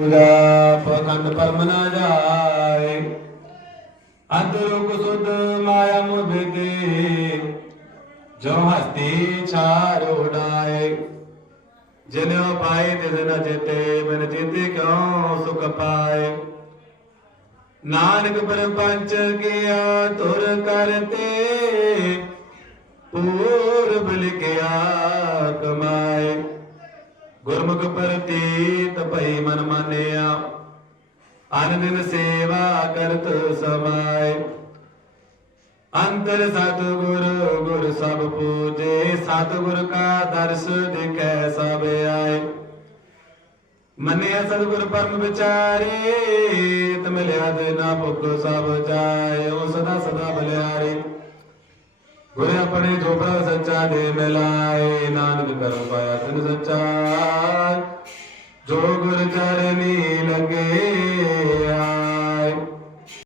पखंड परम न जाए अंतरुक सुध माया मुद के जो हस्ती छार उड़ाए जिन्हों पाए तिस न जेते बिन जीते क्यों सुख पाए नानक प्रपंच किया तुर करते पूर्व लिखिया कमाए गुरमुख प्रतीत भई मन मानिया अन दिन सेवा करत समाए अंतर सतगुर गुर सब पूजे सतगुर का दर्श दिखे सब आए मनिया सतगुर परम विचारे मिलिया देना भुख सब जाए ओ सदा सदा बलिहारी गुर अपने जो प्रभ सच्चा दे मिलाए नानक कर पाया तिन सच्चा जो गुर चरनी लगे